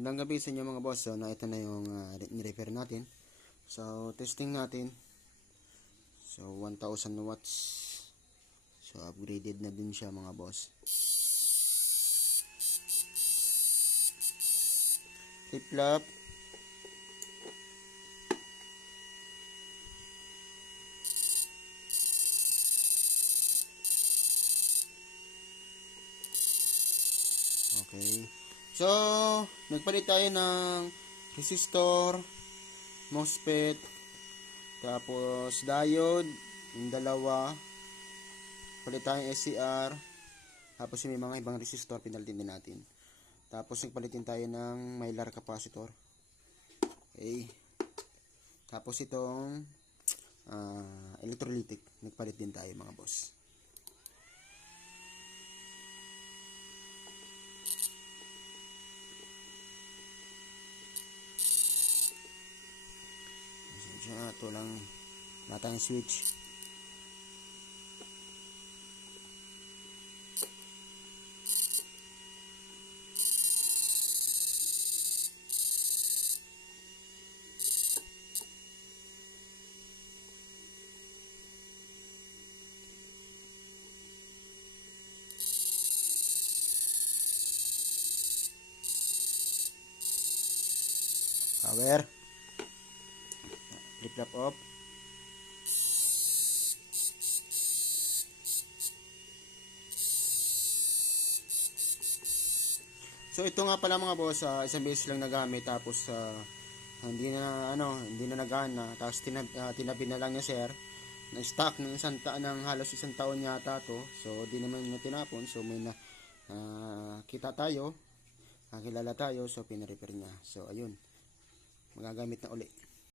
Magandang gabi sa inyo mga boss. So, ito na yung ni-repair natin. So, testing natin. So, 1000 watts. So, upgraded na din siya mga boss. Flip-flop. Okay. So, nagpalit tayo ng resistor, MOSFET, tapos diode, yung dalawa. Palit tayong SCR, tapos may mga ibang resistor, pinalitin din natin. Tapos nagpalit din tayo ng Mylar capacitor. Okay. Tapos itong electrolytic, nagpalit din tayo mga boss. Ito lang natin switch. Power. Flip-flop off. So ito nga pala mga boss, isang beses lang nagamit tapos hindi na nagana, tapos tinabi na lang niya sir. Na stock ng ng halos isang taon yata to. So di naman niya tinapon. So may na kita tayo, kilala tayo, so pina-repair niya. So ayun. Magagamit na uli.